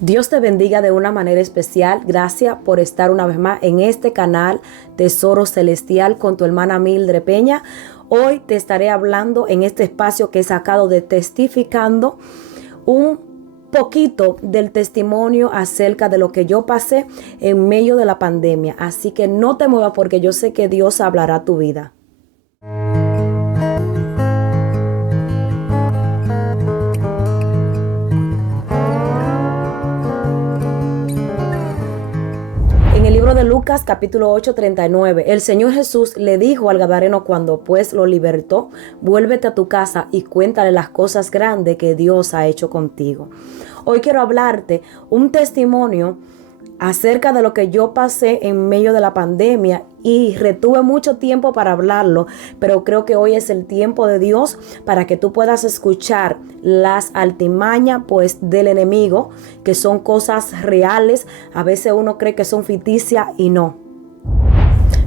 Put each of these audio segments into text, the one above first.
Dios te bendiga de una manera especial. Gracias por estar una vez más en este canal Tesoro Celestial con tu hermana Mildred Peña. Hoy te estaré hablando en este espacio que he sacado de Testificando un poquito del testimonio acerca de lo que yo pasé en medio de la pandemia. Así que no te muevas porque yo sé que Dios hablará a tu vida. En el libro de Lucas, capítulo 8, 39, el Señor Jesús le dijo al gadareno cuando pues lo libertó: vuélvete a tu casa y cuéntale las cosas grandes que Dios ha hecho contigo. Hoy quiero hablarte un testimonio acerca de lo que yo pasé en medio de la pandemia y retuve mucho tiempo para hablarlo, pero creo que hoy es el tiempo de Dios para que tú puedas escuchar las artimañas pues del enemigo, que son cosas reales. A veces uno cree que son ficticias y no.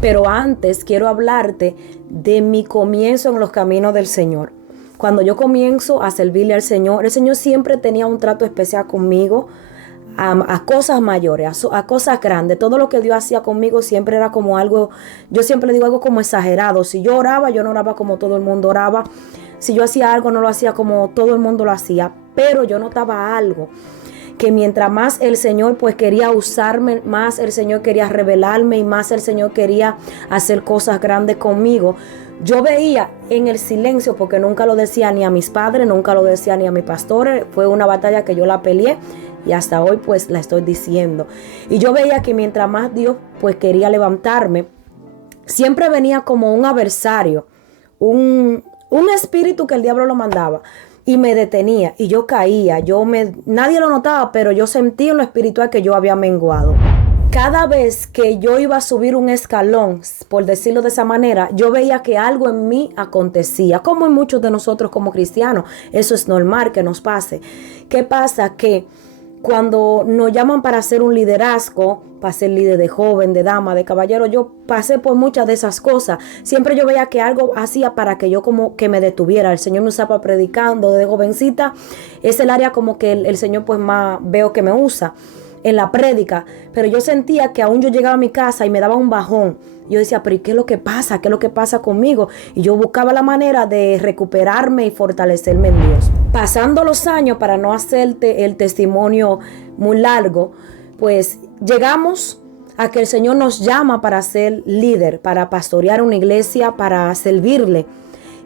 Pero antes quiero hablarte de mi comienzo en los caminos del Señor. Cuando yo comienzo a servirle al Señor, el Señor siempre tenía un trato especial conmigo. A cosas mayores, a cosas grandes. Todo lo que Dios hacía conmigo siempre era como algo, yo siempre le digo algo como exagerado. Si yo oraba, yo no oraba como todo el mundo oraba. Si yo hacía algo, no lo hacía como todo el mundo lo hacía. Pero yo notaba algo, que mientras más el Señor pues quería usarme, más el Señor quería revelarme y más el Señor quería hacer cosas grandes conmigo. Yo veía en el silencio, porque nunca lo decía ni a mis padres, nunca lo decía ni a mis pastores. Fue una batalla que yo la peleé y hasta hoy pues la estoy diciendo. Y yo veía que mientras más Dios pues quería levantarme, siempre venía como un adversario, un espíritu que el diablo lo mandaba y me detenía y yo caía. Nadie lo notaba, pero yo sentía en lo espiritual que yo había menguado. Cada vez que yo iba a subir un escalón, por decirlo de esa manera, yo veía que algo en mí acontecía, como en muchos de nosotros como cristianos. Eso es normal que nos pase. ¿Qué pasa? Que cuando nos llaman para hacer un liderazgo, para ser líder de joven, de dama, de caballero, yo pasé por muchas de esas cosas. Siempre yo veía que algo hacía para que yo como que me detuviera. El Señor me usaba predicando de jovencita. Es el área como que el Señor pues más veo que me usa en la prédica, pero yo sentía que aún yo llegaba a mi casa y me daba un bajón. Yo decía, pero ¿y qué es lo que pasa? ¿Qué es lo que pasa conmigo? Y yo buscaba la manera de recuperarme y fortalecerme en Dios. Pasando los años, para no hacerte el testimonio muy largo, pues llegamos a que el Señor nos llama para ser líder, para pastorear una iglesia, para servirle.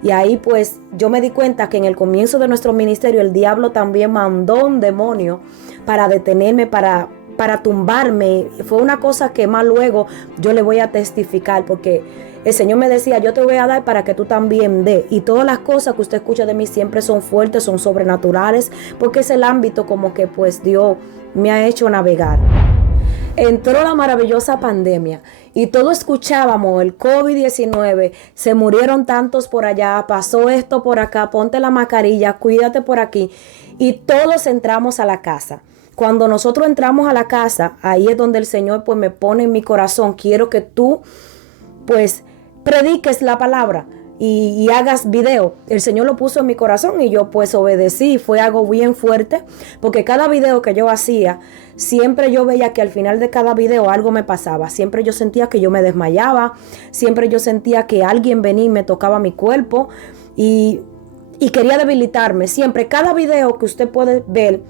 Y ahí pues yo me di cuenta que en el comienzo de nuestro ministerio el diablo también mandó un demonio para detenerme, para tumbarme. Fue una cosa que más luego yo le voy a testificar, porque el Señor me decía: yo te voy a dar para que tú también dé. Y todas las cosas que usted escucha de mí siempre son fuertes, son sobrenaturales, porque es el ámbito como que pues Dios me ha hecho navegar. Entró la maravillosa pandemia y todos escuchábamos el COVID-19, se murieron tantos por allá, pasó esto por acá, ponte la mascarilla, cuídate por aquí, y todos entramos a la casa. Cuando nosotros entramos a la casa, ahí es donde el Señor pues me pone en mi corazón: quiero que tú pues prediques la palabra y hagas video. El Señor lo puso en mi corazón y yo pues obedecí. Fue algo bien fuerte, porque cada video que yo hacía, siempre yo veía que al final de cada video algo me pasaba. Siempre yo sentía que yo me desmayaba, siempre yo sentía que alguien venía y me tocaba mi cuerpo y quería debilitarme. Siempre, cada video que usted puede ver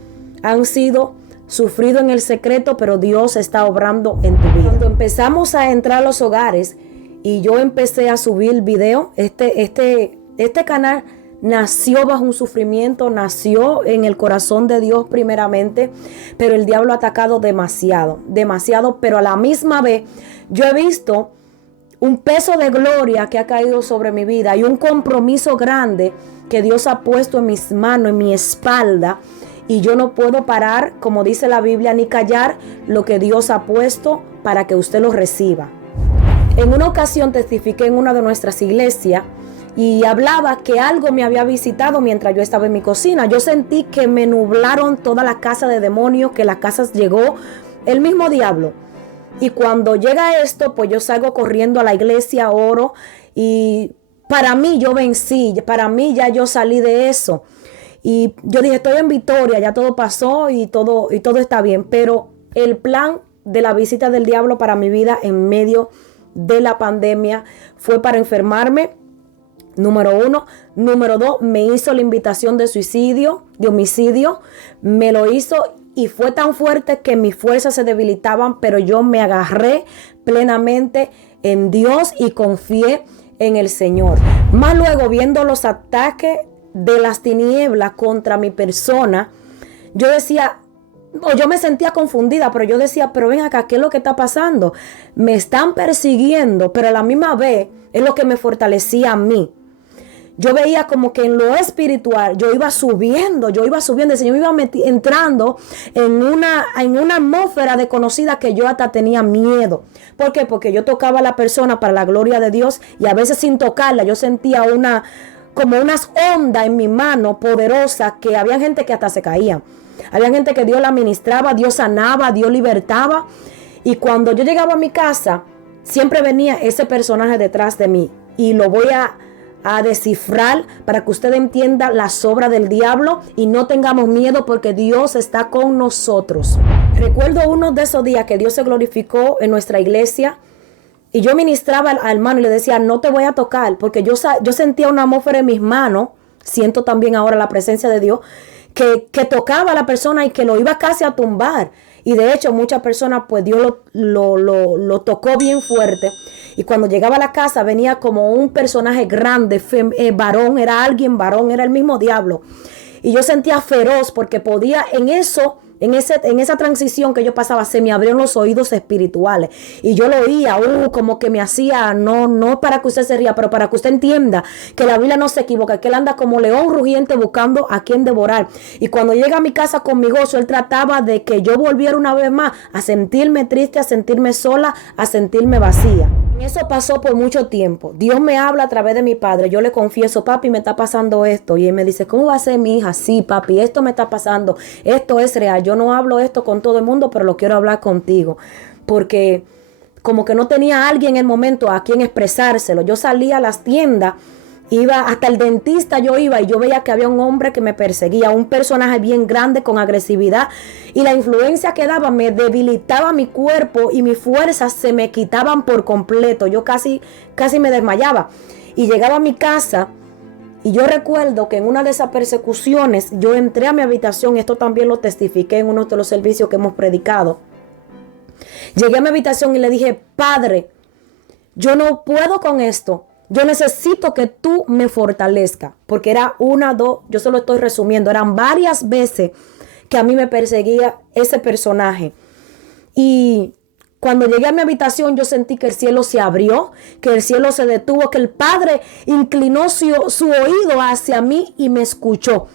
han sido sufrido en el secreto, pero Dios está obrando en tu vida. Cuando empezamos a entrar a los hogares y yo empecé a subir video, este canal nació bajo un sufrimiento, nació en el corazón de Dios primeramente, pero el diablo ha atacado demasiado, pero a la misma vez yo he visto un peso de gloria que ha caído sobre mi vida y un compromiso grande que Dios ha puesto en mis manos, en mi espalda, y yo no puedo parar, como dice la Biblia, ni callar lo que Dios ha puesto para que usted lo reciba. En una ocasión testifiqué en una de nuestras iglesias y hablaba que algo me había visitado mientras yo estaba en mi cocina. Yo sentí que me nublaron toda la casa de demonios, que la casa llegó el mismo diablo. Y cuando llega esto, pues yo salgo corriendo a la iglesia, oro, y para mí yo vencí, para mí ya yo salí de eso. Y yo dije, estoy en victoria, ya todo pasó y todo está bien. Pero el plan de la visita del diablo para mi vida en medio de la pandemia fue para enfermarme. Número 1. Número 2, me hizo la invitación de suicidio, de homicidio. Me lo hizo y fue tan fuerte que mis fuerzas se debilitaban, pero yo me agarré plenamente en Dios y confié en el Señor. Más luego, viendo los ataques de las tinieblas contra mi persona, yo decía, o yo me sentía confundida, pero yo decía, pero ven acá, ¿qué es lo que está pasando? Me están persiguiendo, pero a la misma vez es lo que me fortalecía a mí. Yo veía como que en lo espiritual yo iba subiendo, el Señor iba entrando en una atmósfera desconocida que yo hasta tenía miedo. ¿Por qué? Porque yo tocaba a la persona para la gloria de Dios y a veces sin tocarla yo sentía como unas ondas en mi mano poderosas que había gente que hasta se caía. Había gente que Dios la ministraba, Dios sanaba, Dios libertaba. Y cuando yo llegaba a mi casa, siempre venía ese personaje detrás de mí. Y lo voy a descifrar para que usted entienda las obras del diablo y no tengamos miedo porque Dios está con nosotros. Recuerdo uno de esos días que Dios se glorificó en nuestra iglesia y yo ministraba al hermano y le decía, no te voy a tocar, porque yo sentía una atmósfera en mis manos, siento también ahora la presencia de Dios, que tocaba a la persona y que lo iba casi a tumbar. Y de hecho muchas personas pues Dios lo tocó bien fuerte. Y cuando llegaba a la casa venía como un personaje grande, varón, era alguien varón, era el mismo diablo. Y yo sentía feroz porque podía en esa transición que yo pasaba, se me abrieron los oídos espirituales. Y yo lo oía, como que me hacía, no para que usted se ría, pero para que usted entienda que la Biblia no se equivoca, que él anda como león rugiente buscando a quien devorar. Y cuando llega a mi casa con mi gozo, él trataba de que yo volviera una vez más a sentirme triste, a sentirme sola, a sentirme vacía. Eso pasó por mucho tiempo. Dios me habla a través de mi padre. Yo le confieso, papi, me está pasando esto. Y él me dice, ¿cómo va a ser mi hija? Sí, papi, esto me está pasando. Esto es real. Yo no hablo esto con todo el mundo, pero lo quiero hablar contigo. Porque como que no tenía a alguien en el momento a quien expresárselo. Yo salía a las tiendas, iba hasta el dentista, yo iba y yo veía que había un hombre que me perseguía, un personaje bien grande con agresividad, y la influencia que daba me debilitaba mi cuerpo y mis fuerzas se me quitaban por completo. Yo casi me desmayaba y llegaba a mi casa y yo recuerdo que en una de esas persecuciones yo entré a mi habitación. Esto también lo testifiqué en uno de los servicios que hemos predicado. Llegué a mi habitación y le dije, Padre, yo no puedo con esto. Yo necesito que tú me fortalezcas, porque era yo se lo estoy resumiendo, eran varias veces que a mí me perseguía ese personaje. Y cuando llegué a mi habitación yo sentí que el cielo se abrió, que el cielo se detuvo, que el Padre inclinó su oído hacia mí y me escuchó.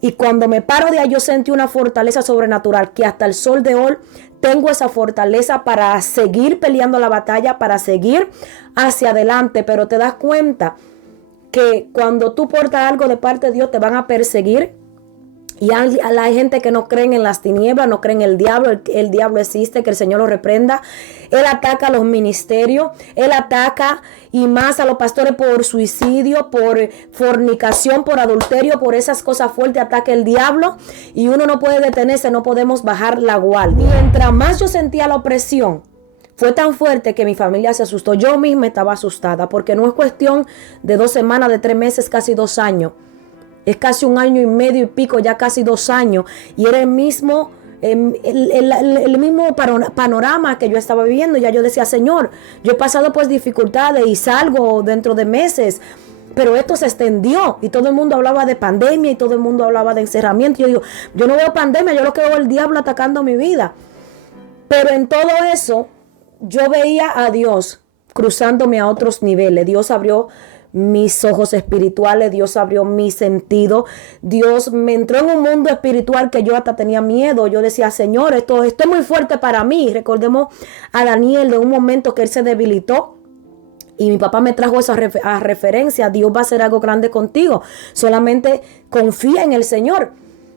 Y cuando me paro de ahí yo sentí una fortaleza sobrenatural que hasta el sol de hoy tengo esa fortaleza para seguir peleando la batalla, para seguir hacia adelante. Pero te das cuenta que cuando tú portas algo de parte de Dios te van a perseguir. Y hay gente que no creen en las tinieblas, no creen en el diablo. El diablo existe, que el Señor lo reprenda. Él ataca a los ministerios, él ataca y más a los pastores por suicidio, por fornicación, por adulterio, por esas cosas fuertes. Ataca el diablo y uno no puede detenerse, no podemos bajar la guardia. Mientras más yo sentía la opresión, fue tan fuerte que mi familia se asustó. Yo misma estaba asustada porque no es cuestión de 2 semanas, de 3 meses, casi 2 años. Es casi 1 año y medio y pico, ya casi 2 años. Y era el mismo panorama que yo estaba viviendo. Ya yo decía, Señor, yo he pasado pues dificultades y salgo dentro de meses. Pero esto se extendió y todo el mundo hablaba de pandemia y todo el mundo hablaba de encerramiento. Yo digo, yo no veo pandemia, yo lo que veo es el diablo atacando mi vida. Pero en todo eso, yo veía a Dios cruzándome a otros niveles. Dios abrió mis ojos espirituales, Dios abrió mi sentido, Dios me entró en un mundo espiritual que yo hasta tenía miedo. Yo decía, Señor, esto es muy fuerte para mí. Recordemos a Daniel de un momento que él se debilitó y mi papá me trajo esa referencia. Dios va a hacer algo grande contigo, solamente confía en el Señor.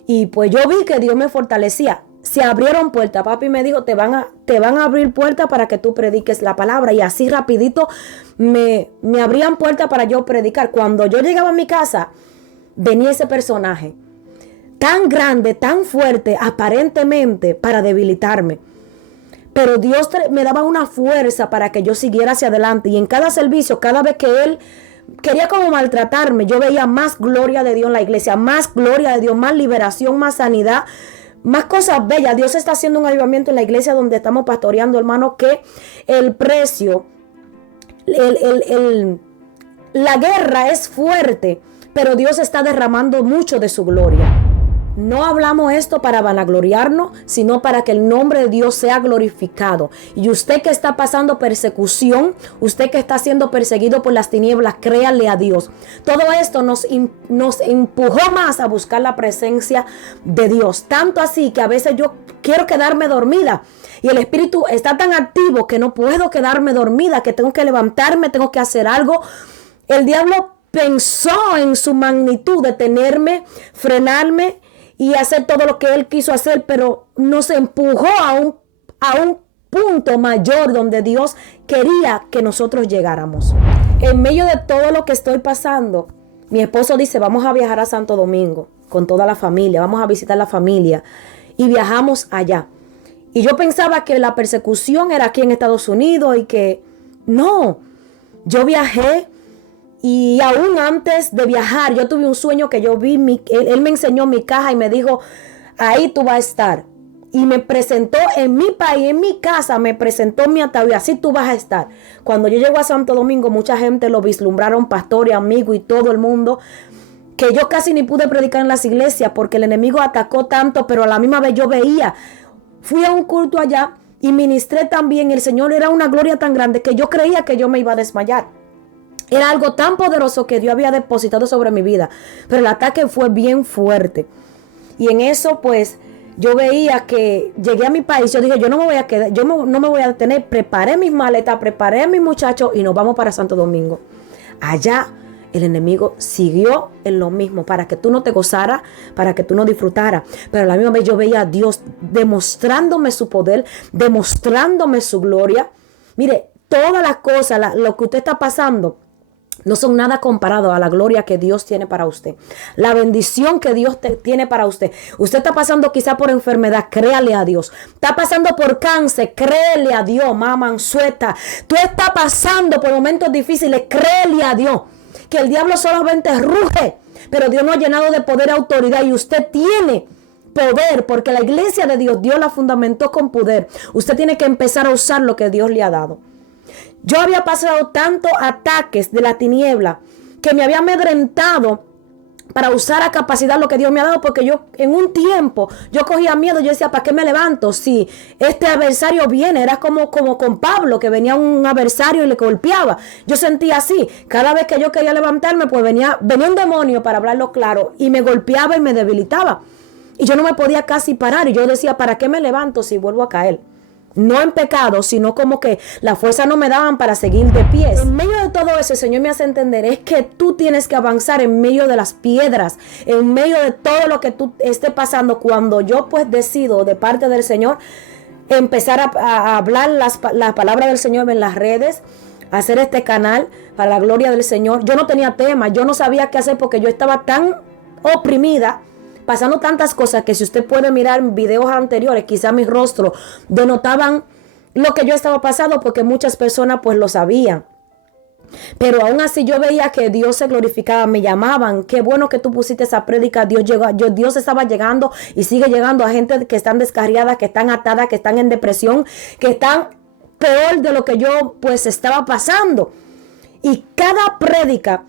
Y pues yo vi que Dios me fortalecía. Se abrieron puertas. Papi me dijo, te van a abrir puertas para que tú prediques la palabra. Y así rapidito me abrían puertas para yo predicar. Cuando yo llegaba a mi casa, venía ese personaje. tan grande, tan fuerte, aparentemente, para debilitarme. Pero Dios me daba una fuerza para que yo siguiera hacia adelante. Y en cada servicio, cada vez que Él quería como maltratarme, yo veía más gloria de Dios en la iglesia, más gloria de Dios, más liberación, más sanidad, más cosas bellas. Dios está haciendo un avivamiento en la iglesia donde estamos pastoreando, hermano, que el precio, la guerra es fuerte, pero Dios está derramando mucho de su gloria. No hablamos esto para vanagloriarnos, sino para que el nombre de Dios sea glorificado. Y usted que está pasando persecución, usted que está siendo perseguido por las tinieblas, créale a Dios. Todo esto nos empujó más a buscar la presencia de Dios. Tanto así que a veces yo quiero quedarme dormida. Y el espíritu está tan activo que no puedo quedarme dormida, que tengo que levantarme, tengo que hacer algo. El diablo pensó en su magnitud de tenerme, frenarme y hacer todo lo que él quiso hacer, pero nos empujó a un punto mayor donde Dios quería que nosotros llegáramos. En medio de todo lo que estoy pasando, mi esposo dice, vamos a viajar a Santo Domingo con toda la familia, vamos a visitar la familia, y viajamos allá. Y yo pensaba que la persecución era aquí en Estados Unidos y que no, yo viajé. Y aún antes de viajar, yo tuve un sueño que yo vi, él me enseñó mi caja y me dijo, ahí tú vas a estar. Y me presentó en mi país, en mi casa, me presentó mi ataúd, así tú vas a estar. Cuando yo llego a Santo Domingo, mucha gente lo vislumbraron, pastores, amigos y todo el mundo, que yo casi ni pude predicar en las iglesias porque el enemigo atacó tanto, pero a la misma vez yo veía. Fui a un culto allá y ministré también. El Señor era una gloria tan grande que yo creía que yo me iba a desmayar. Era algo tan poderoso que Dios había depositado sobre mi vida. Pero el ataque fue bien fuerte. Y en eso, pues, yo veía que llegué a mi país. Yo dije, yo no me voy a quedar, no me voy a detener. Preparé mis maletas, preparé a mis muchachos y nos vamos para Santo Domingo. Allá el enemigo siguió en lo mismo, para que tú no te gozaras, para que tú no disfrutaras. Pero a la misma vez yo veía a Dios demostrándome su poder, demostrándome su gloria. Mire, todas las cosas, lo que usted está pasando, no son nada comparado a la gloria que Dios tiene para usted. La bendición que Dios tiene para usted. Usted está pasando quizá por enfermedad, créale a Dios. Está pasando por cáncer, créele a Dios, mamá, suelta. Tú estás pasando por momentos difíciles, créele a Dios. Que el diablo solamente ruge, pero Dios nos ha llenado de poder y autoridad y usted tiene poder, porque la iglesia de Dios, Dios la fundamentó con poder. Usted tiene que empezar a usar lo que Dios le ha dado. Yo había pasado tantos ataques de la tiniebla que me había amedrentado para usar a capacidad lo que Dios me ha dado, porque yo en un tiempo yo cogía miedo. Yo decía, ¿para qué me levanto? Si este adversario viene, era como con Pablo, que venía un adversario y le golpeaba. Yo sentía así, cada vez que yo quería levantarme, pues venía un demonio, para hablarlo claro, y me golpeaba y me debilitaba. Y yo no me podía casi parar, y yo decía, ¿para qué me levanto si vuelvo a caer? No en pecado, sino como que la fuerza no me daban para seguir de pie. En medio de todo eso, el Señor me hace entender, es que tú tienes que avanzar en medio de las piedras, en medio de todo lo que tú estés pasando. Cuando yo pues decido de parte del Señor empezar a hablar las palabras del Señor en las redes, hacer este canal para la gloria del Señor. Yo no tenía tema, yo no sabía qué hacer porque yo estaba tan oprimida, pasando tantas cosas, que si usted puede mirar videos anteriores, quizá mi rostro denotaban lo que yo estaba pasando, porque muchas personas pues lo sabían. Pero aún así yo veía que Dios se glorificaba, me llamaban, qué bueno que tú pusiste esa prédica. Dios estaba llegando y sigue llegando a gente que están descarriadas, que están atadas, que están en depresión, que están peor de lo que yo pues estaba pasando. Y cada prédica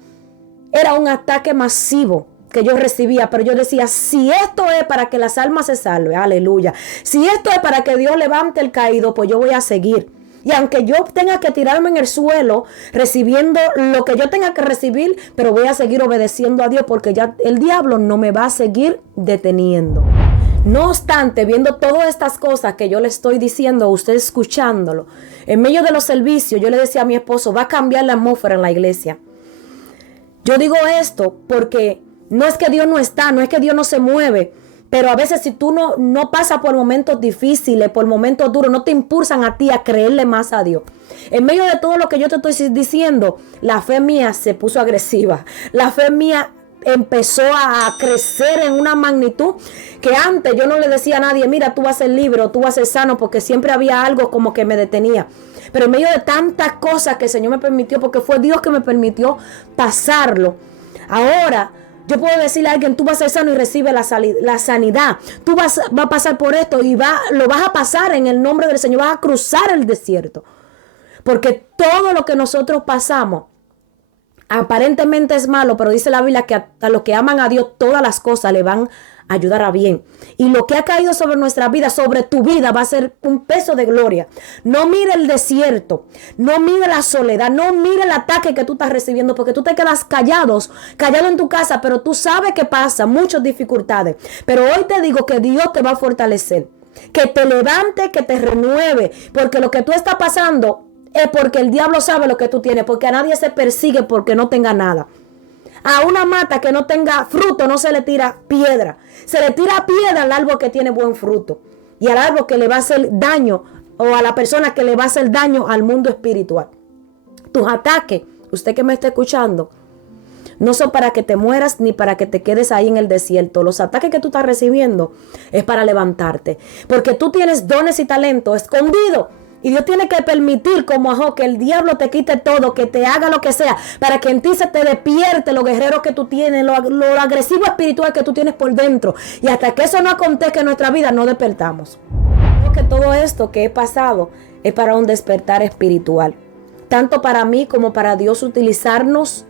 era un ataque masivo que yo recibía, pero yo decía, si esto es para que las almas se salven, aleluya, si esto es para que Dios levante el caído, pues yo voy a seguir. Y aunque yo tenga que tirarme en el suelo recibiendo lo que yo tenga que recibir, pero voy a seguir obedeciendo a Dios, porque ya el diablo no me va a seguir deteniendo. No obstante, viendo todas estas cosas que yo le estoy diciendo, usted escuchándolo, en medio de los servicios, yo le decía a mi esposo, va a cambiar la atmósfera en la iglesia. Yo digo esto porque no es que Dios no está, no es que Dios no se mueve, pero a veces si tú no pasas por momentos difíciles, por momentos duros, no te impulsan a ti a creerle más a Dios. En medio de todo lo que yo te estoy diciendo, la fe mía se puso agresiva. La fe mía empezó a crecer en una magnitud que antes yo no le decía a nadie, mira, tú vas a ser libre o tú vas a ser sano, porque siempre había algo como que me detenía. Pero en medio de tantas cosas que el Señor me permitió, porque fue Dios que me permitió pasarlo, ahora yo puedo decirle a alguien, tú vas a ser sano y recibe la sanidad. Tú vas a pasar por esto y lo vas a pasar en el nombre del Señor. Vas a cruzar el desierto. Porque todo lo que nosotros pasamos aparentemente es malo, pero dice la Biblia que a los que aman a Dios todas las cosas le van a ayudar a bien. Y lo que ha caído sobre nuestra vida, sobre tu vida, va a ser un peso de gloria. No mire el desierto, no mire la soledad, no mire el ataque que tú estás recibiendo, porque tú te quedas callado en tu casa, pero tú sabes que pasa muchas dificultades. Pero hoy te digo que Dios te va a fortalecer, que te levante, que te renueve, porque lo que tú estás pasando es porque el diablo sabe lo que tú tienes, porque a nadie se persigue porque no tenga nada. A una mata que no tenga fruto no se le tira piedra. Se le tira piedra al árbol que tiene buen fruto. Y al árbol que le va a hacer daño, o a la persona que le va a hacer daño al mundo espiritual. Tus ataques, usted que me está escuchando, no son para que te mueras ni para que te quedes ahí en el desierto. Los ataques que tú estás recibiendo es para levantarte. Porque tú tienes dones y talentos escondidos. Y Dios tiene que permitir, como a Job, que el diablo te quite todo, que te haga lo que sea, para que en ti se te despierte lo guerrero que tú tienes, lo agresivo espiritual que tú tienes por dentro. Y hasta que eso no acontezca en nuestra vida, no despertamos. Creo que todo esto que he pasado es para un despertar espiritual. Tanto para mí como para Dios utilizarnos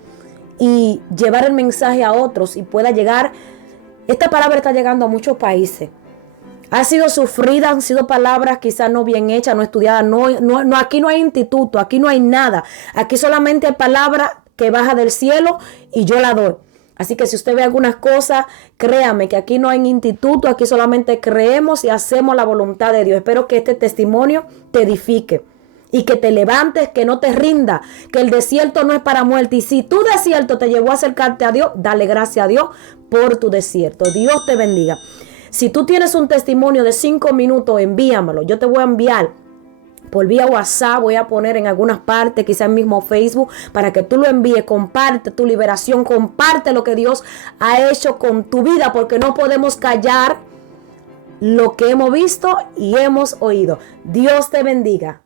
y llevar el mensaje a otros y pueda llegar. Esta palabra está llegando a muchos países. Ha sido sufrida, han sido palabras quizás no bien hechas, no estudiadas. No, aquí no hay instituto, aquí no hay nada. Aquí solamente hay palabra que baja del cielo y yo la doy. Así que si usted ve algunas cosas, créame que aquí no hay instituto, aquí solamente creemos y hacemos la voluntad de Dios. Espero que este testimonio te edifique y que te levantes, que no te rinda, que el desierto no es para muerte. Y si tu desierto te llevó a acercarte a Dios, dale gracias a Dios por tu desierto. Dios te bendiga. Si tú tienes un testimonio de 5 minutos, envíamelo. Yo te voy a enviar por vía WhatsApp, voy a poner en algunas partes, quizás en mismo Facebook, para que tú lo envíes. Comparte tu liberación, comparte lo que Dios ha hecho con tu vida, porque no podemos callar lo que hemos visto y hemos oído. Dios te bendiga.